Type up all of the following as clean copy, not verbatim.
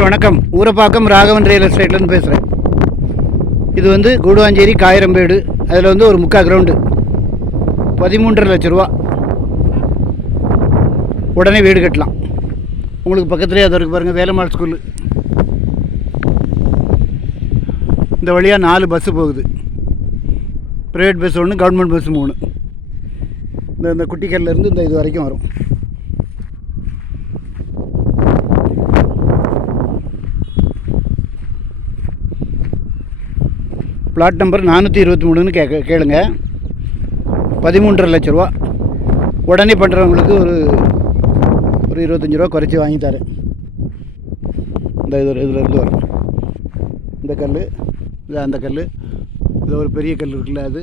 Sir வணக்கம். Urapakkam Raghavan real எஸ்டேட்லேருந்து பேசுகிறேன். இது வந்து கூடுவாஞ்சேரி காயிரம்பேடு. அதில் வந்து ஒரு 3/4 கிரவுண்டு 13.5 லட்ச ரூபா. உடனே வீடு கட்டலாம். உங்களுக்கு பக்கத்துலேயே அது இருக்குது பாருங்கள், வேலம்மாள் ஸ்கூலு. இந்த வழியாக 4 பஸ்ஸு போகுது. Private bus 1, government bus 3. இந்த குட்டிக்கல்லேருந்து இந்த இது வரைக்கும் வரும். பிளாட் நம்பர் 423ன்னு கேளுங்க. 13.5 லட்ச ரூபா. உடனே பண்ணுறவங்களுக்கு ஒரு 25 ரூபா குறைச்சி வாங்கி தரேன். இந்த இதிலேருந்து வரும் இந்த கல், இது அந்த கல், இது ஒரு பெரிய கல் இருக்குல்ல, அது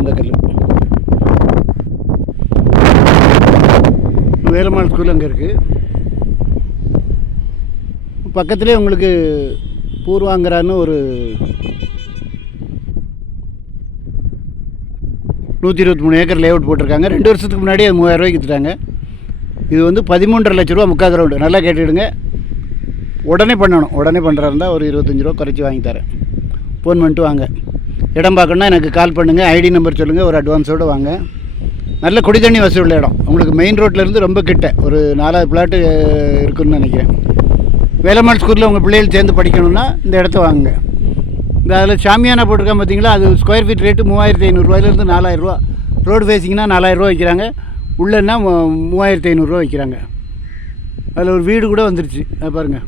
இந்த கல். வேலம்மாள் ஸ்கூல் அங்கே இருக்குது. பக்கத்துலேயே உங்களுக்கு பூர்வாங்கரான்னு ஒரு 123 ஏக்கர் லேஅவுட் போட்டிருக்காங்க. 2 வருஷத்துக்கு முன்னாடி அது 3000 ரூபாய்க்கு விற்றுட்டாங்க. இது வந்து 13.5 லட்ச ரூபா 3/4 கிரவுண்டு. நல்லா கேட்டுவிடுங்க. உடனே பண்ணணும். உடனே பண்ணுறா இருந்தால் ஒரு 25 ரூபா குறைச்சி வாங்கி தரேன். ஃபோன் பண்ணிட்டு வாங்க. இடம் பார்க்கணுன்னா எனக்கு கால் பண்ணுங்கள். ஐடி நம்பர் சொல்லுங்கள். ஒரு அட்வான்ஸோடு வாங்க. நல்ல குடி தண்ணி வசதி உள்ள இடம். உங்களுக்கு மெயின் ரோட்லேருந்து ரொம்ப கிட்ட ஒரு 4 பிளாட்டு இருக்குதுன்னு நினைக்கிறேன். வேலம்மாள் ஸ்கூலில் உங்கள் பிள்ளைகள் சேர்ந்து படிக்கணுன்னா இந்த இடத்த வாங்குங்க. இந்த அதில் சாமியானா போட்டிருக்காங்க பார்த்தீங்களா, அது ஸ்கொயர் ஃபீட் ரேட்டு 3500 ரூபாயிலேருந்து 4000 ரூபா. ரோடு ஃபேஸிங்னா 4000 ரூபா வைக்கிறாங்க. உள்ளன்னா 3500 ரூபா வைக்கிறாங்க. அதில் ஒரு வீடு கூட வந்துருச்சு. அது பாருங்கள்.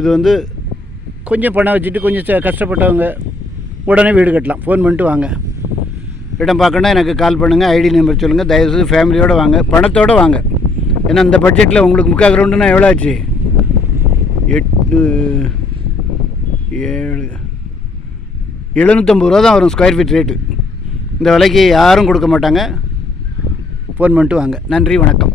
இது வந்து கொஞ்சம் பணம் வச்சுட்டு கொஞ்சம் கஷ்டப்பட்டவங்க உடனே வீடு கட்டலாம். ஃபோன் பண்ணிட்டு வாங்க. இடம் பார்க்கணுன்னா எனக்கு கால் பண்ணுங்கள். ஐடி நம்பர் சொல்லுங்கள். தயவுசெய்து ஃபேமிலியோடு வாங்க, பணத்தோடு வாங்க. ஏன்னா இந்த பட்ஜெட்டில் உங்களுக்கு 3/4 கிரவுண்டுன்னா எவ்வளோ ஆச்சு? 750 ரூபா தான் வரும் ஸ்கொயர் ஃபீட் ரேட்டு. இந்த விலைக்கு யாரும் கொடுக்க மாட்டாங்க. ஃபோன் பண்ணிட்டு வாங்க. நன்றி, வணக்கம்.